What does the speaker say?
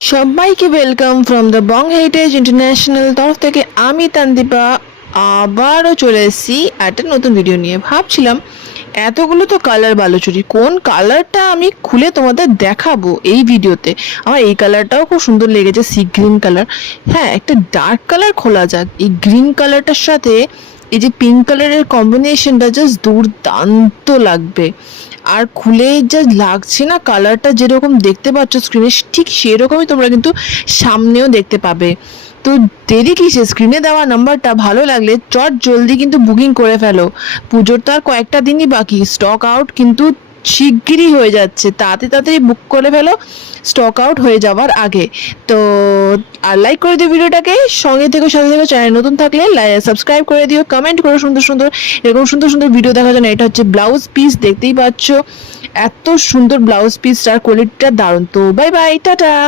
সবাইকে welcome from the Bong heritage international তরফ থেকে। আমি তানদীপা আবারও চলে এসেছি একটা নতুন ভিডিও নিয়ে। ভাবছিলাম এতগুলো তো কালার বালুচুরি, কোন কালারটা আমি খুলে তোমাদের দেখাবো এই ভিডিওতে। আমার এই কালারটাও খুব সুন্দর লেগেছে, সি গ্রিন কালার। হ্যাঁ, একটা ডার্ক কালার খোলা যাক। এই গ্রিন কালারটার সাথে এই যে পিঙ্ক কালারের কম্বিনেশনটা জাস্ট দুর্দান্ত লাগবে। আর খুলে যা লাগছে না, কালারটা যেরকম দেখতে পাচ্ছ স্ক্রিনে ঠিক সেরকমই তোমরা কিন্তু সামনেও দেখতে পাবে। তো দেরি কিসে, স্ক্রিনে দেওয়া নাম্বারটা ভালো লাগলে চট জলদি কিন্তু বুকিং করে ফেলো। পুজোর তো আর কয়েকটা দিনই বাকি, স্টক আউট কিন্তু শিগগিরই হয়ে যাচ্ছে, তাড়াতাড়ি বুক করে ফেলো স্টক আউট হয়ে যাওয়ার আগে। তো আর লাইক করে দিও ভিডিওটাকে, সঙ্গে থেকে সাথে থেকে চ্যানেল নতুন থাকলে সাবস্ক্রাইব করে দিও, কমেন্ট করো সুন্দর সুন্দর এরকম সুন্দর সুন্দর ভিডিও দেখার জন্য। এটা হচ্ছে ব্লাউজ পিস, দেখতেই পাচ্ছ এত সুন্দর ব্লাউজ পিসটার কোয়ালিটিটা দারুণ। তো বাই বাই, টাটা।